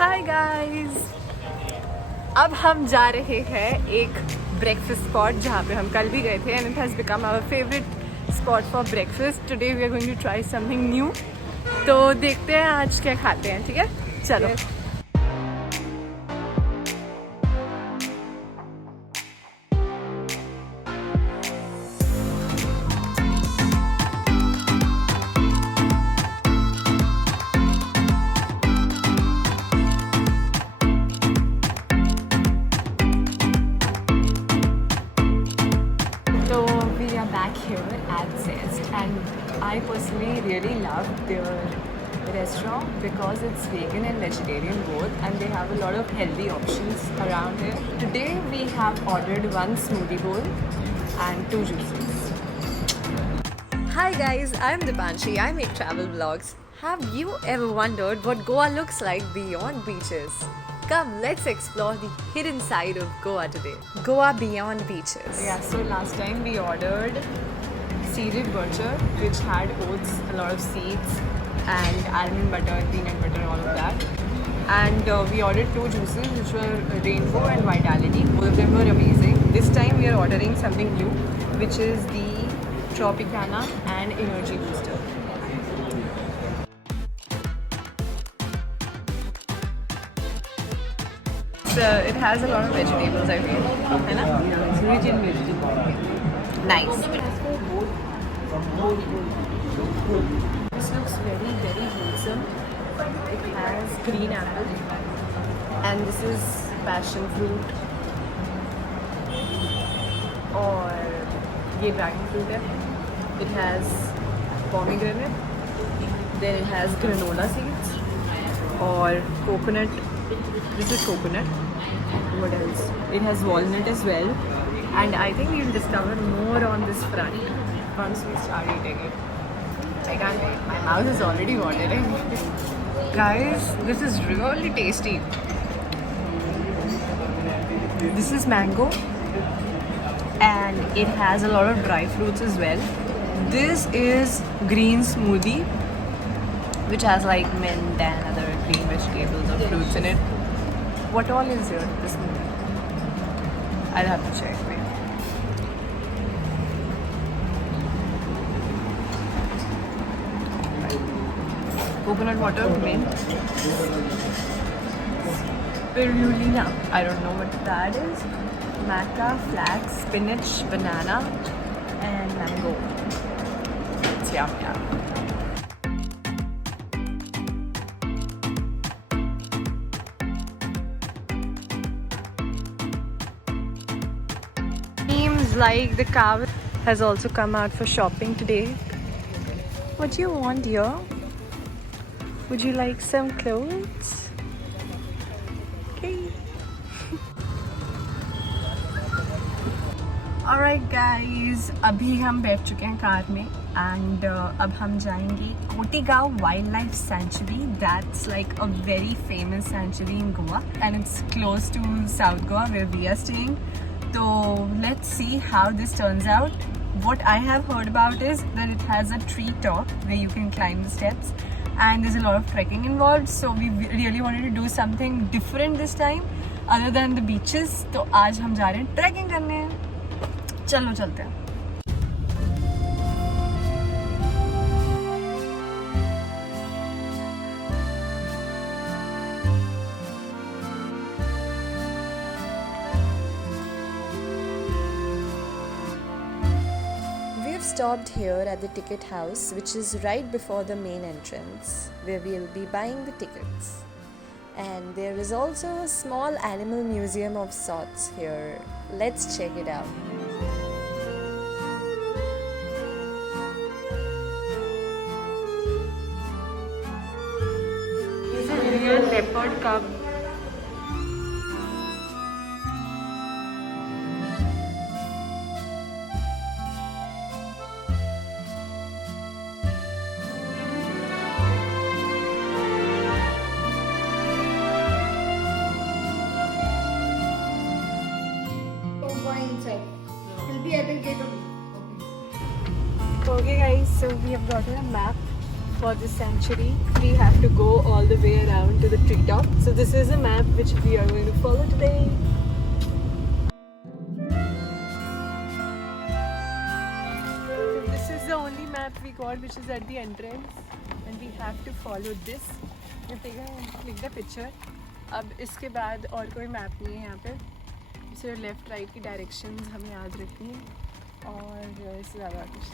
Hi guys, अब हम जा रहे हैं एक ब्रेकफास्ट स्पॉट जहाँ पे हम कल भी गए थे and it has become our favourite spot for breakfast. Today we are going to try something new. तो देखते हैं आज क्या खाते हैं. ठीक है, चलो. Back here at Zest, and I personally really love their restaurant because it's vegan and vegetarian both, and they have a lot of healthy options around here. Today we have ordered one smoothie bowl and 2 juices. Hi guys, I'm Dipanshi. I make travel vlogs. Have you ever wondered what Goa looks like beyond beaches? Come, let's explore the hidden side of Goa today. Goa beyond beaches. Yeah, so last time we ordered seeded burger, which had oats, a lot of seeds, and almond butter, peanut butter, all of that. And we ordered 2 juices, which were Rainbow and Vitality. Both of them were amazing. This time we are ordering something new, which is the Tropicana and Energy Booster. It has a lot of vegetables, I feel. है ना? It's rich in vegetables. Nice. This looks very, very wholesome. It has green apple, and this is passion fruit. और ये dragon fruit है. It has pomegranate. Then it has granola seeds. और coconut. This is coconut. What else? It has walnut as well, and I think we'll discover more on this front once we start eating it. I can't wait. My mouth is already watering. Guys, this is really tasty. This is mango, and it has a lot of dry fruits as well. This is green smoothie, which has like mint and other green vegetables or fruits in it. What all is here? This movie. I'll have to check. Wait. Coconut water, mint. Spirulina. I don't know what that is. Maca, flax, spinach, banana, and mango. It's yum yum. Like the cow has also come out for shopping today. What do you want, dear? Would you like some clothes? Okay. Alright guys, अभी हम बैठ चुके हैं car में and अब हम जाएंगे Kotigaon Wildlife Sanctuary. That's like a very famous sanctuary in Goa, and it's close to South Goa where we are staying. So let's see how this turns out. What I have heard about is that it has a tree top where you can climb the steps, and there's a lot of trekking involved. So we really wanted to do something different this time other than the beaches. तो आज हम जा रहे हैं trekking करने. चलो चलते हैं. Stopped here at the ticket house, which is right before the main entrance, where we'll be buying the tickets. And there is also a small animal museum of sorts here. Let's check it out. This is a real leopard cub. Okay guys, so we have gotten a map for this sanctuary, we have to go all the way around to the treetop. So this is a map which we are going to follow today. So this is the only map we got which is at the entrance, and we have to follow this. You click the picture. अब इसके बाद और कोई map नहीं है यहाँ पे, सिर्फ लेफ्ट राइट की डायरेक्शंस हमें याद रखनी है और इससे ज़्यादा कुछ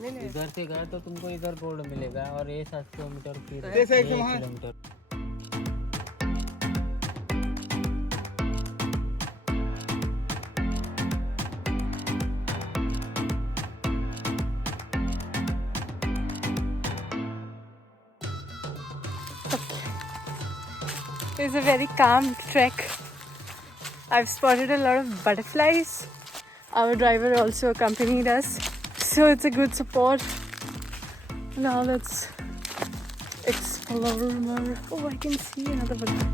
नहीं। इधर से गए तो तुमको इधर बोर्ड मिलेगा और ये 7 किलोमीटर फिर 1 kilometre. It's a very calm trek. I've spotted a lot of butterflies. Our driver also accompanied us, so it's a good support. Now let's explore more. Oh, I can see another butterfly.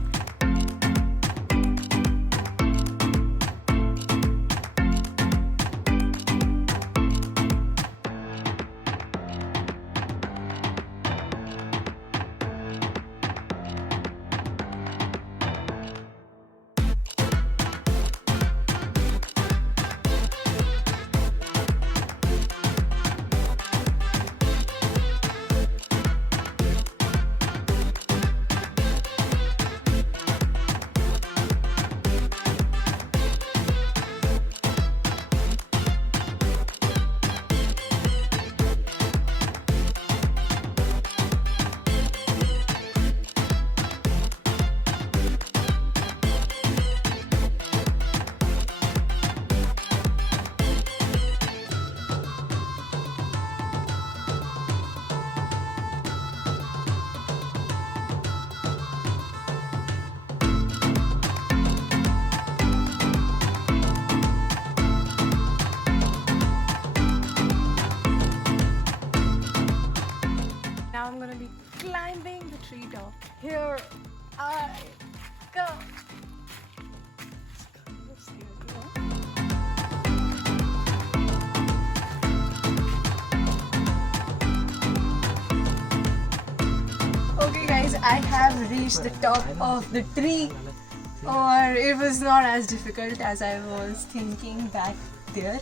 Now I'm gonna be climbing the treetop. Here I go. Okay guys, I have reached the top of the tree, or it was not as difficult as I was thinking back there,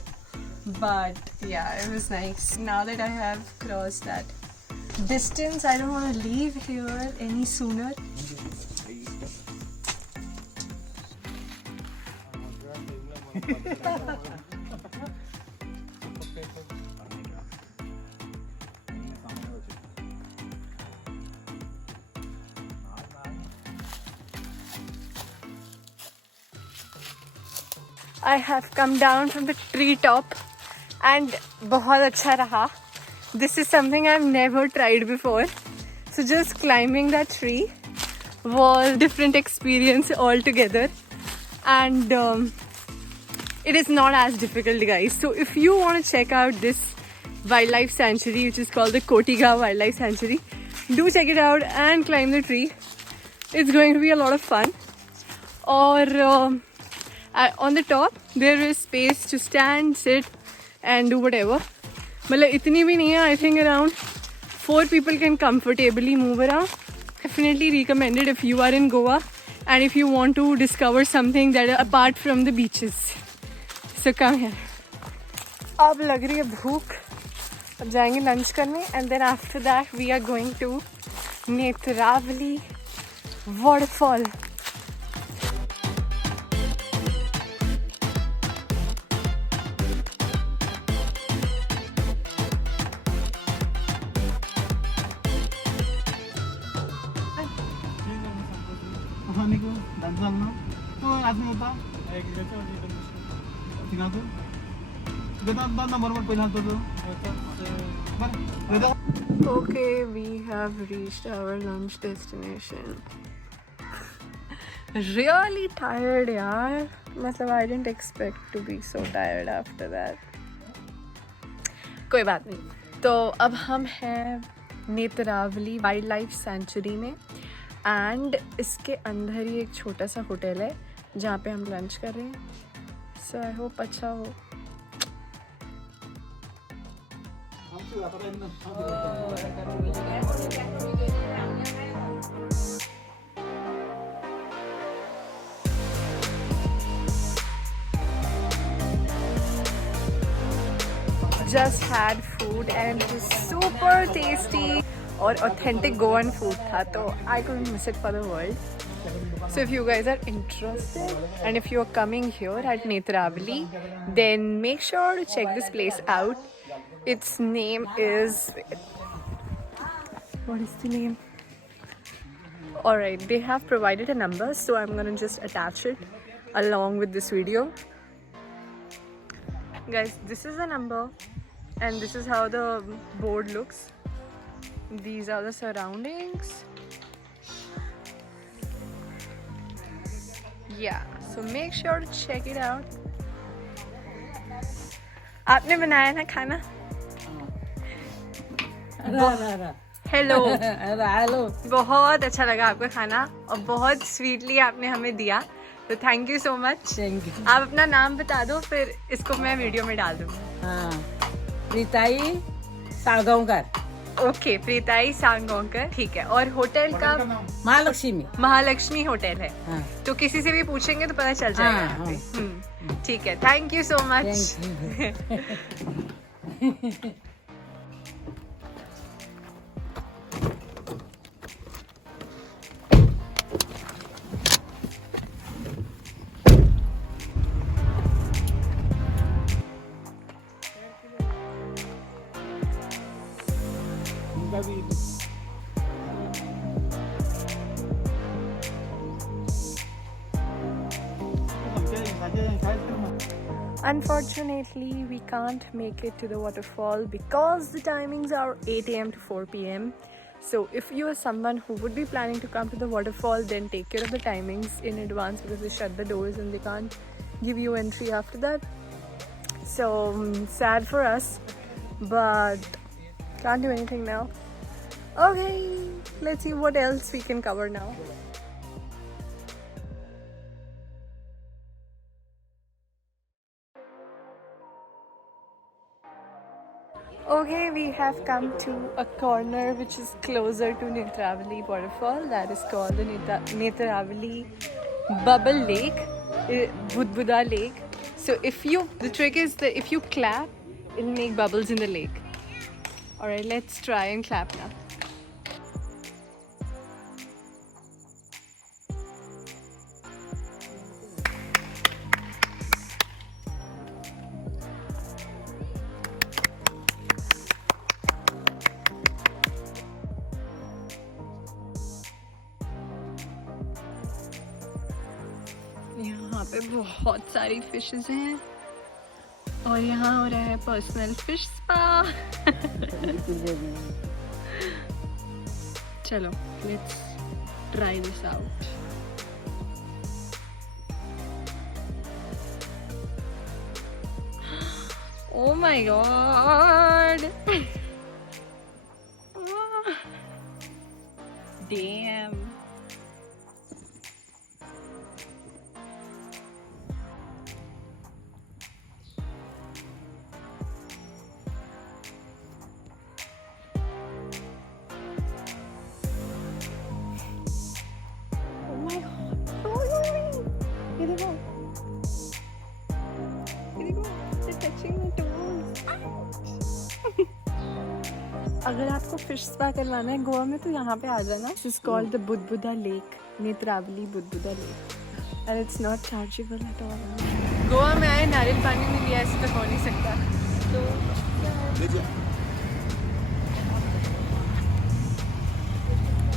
but yeah, it was nice. Now that I have crossed that distance, I don't want to leave here any sooner. I have come down from the tree top and बहुत अच्छा रहा. This is something I've never tried before. So just climbing that tree was a different experience altogether. And it is not as difficult, guys. So if you want to check out this wildlife sanctuary, which is called the Kotigaon Wildlife Sanctuary, do check it out and climb the tree. It's going to be a lot of fun. Or on the top, there is space to stand, sit and do whatever. मतलब इतनी भी नहीं है. I think around 4 people can comfortably move around. Definitely recommended if you are in Goa and if you want to discover something that is apart from the beaches. So come here. अब लग रही है भूख. अब जाएंगे lunch करने and then after that we are going to Netravali waterfall. Okay, we have reached our lunch destination. Really tired, yaar. मतलब I didn't expect to be so tired after that. कोई बात नहीं. तो अब हम हैं नेत्रावली वाइल्ड लाइफ सेंचुरी में and इसके अंदर ही एक छोटा सा होटल है जहाँ पे हम लंच कर रहे हैं. सो आई होप अच्छा हो. Just had food and it was super tasty और authentic Goan food था, तो I couldn't miss it for the world. So if you guys are interested and if you are coming here at Netravali, then make sure to check this place out. Its name is, what is the name? Alright, they have provided a number, so I'm gonna just attach it along with this video. Guys, this is the number and this is how the board looks. These are the surroundings. Yeah, so make sure to check it out. आपने बनाया ना खाना? Hello hello बहुत अच्छा लगा आपका खाना और बहुत स्वीटली आपने हमें दिया, तो thank you so much. Thank you. आप अपना नाम बता दो, फिर इसको मैं वीडियो में डाल दूँगी. हाँ, प्रीताई साळगावकर. ओके, प्रीताई सांगोंकर, ठीक है. और होटल का महालक्ष्मी. महालक्ष्मी होटल है. हाँ. तो किसी से भी पूछेंगे तो पता चल जाएगा. हाँ, यहाँ पे. हाँ. ठीक है, thank you so much. Thank you. Unfortunately, we can't make it to the waterfall because the timings are 8 a.m. to 4 p.m. So if you are someone who would be planning to come to the waterfall, then take care of the timings in advance because they shut the doors and they can't give you entry after that. So sad for us, but can't do anything now. Okay, let's see what else we can cover now. Okay, we have come to a corner which is closer to Netravali waterfall. That is called the Netravali Bubble Lake, Budbuda Lake. So the trick is that if you clap, it'll make bubbles in the lake. Alright, let's try and clap now. यहाँ पे बहुत सारी fishes हैं और यहाँ हो रहा है पर्सनल फिश स्पा. चलो, let's try this out. Oh my god! Damn. अगर आपको फिश स्पा करवाना है गोवा में तो यहाँ पे आ जाना. This is called the Budbuda lake, Netravali Budbuda lake, and it's not chargeable at all. Goa में आए, नारियल पानी नहीं लिया, ऐसे तो हो नहीं सकता. तो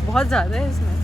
बहुत ज़्यादा है इसमें.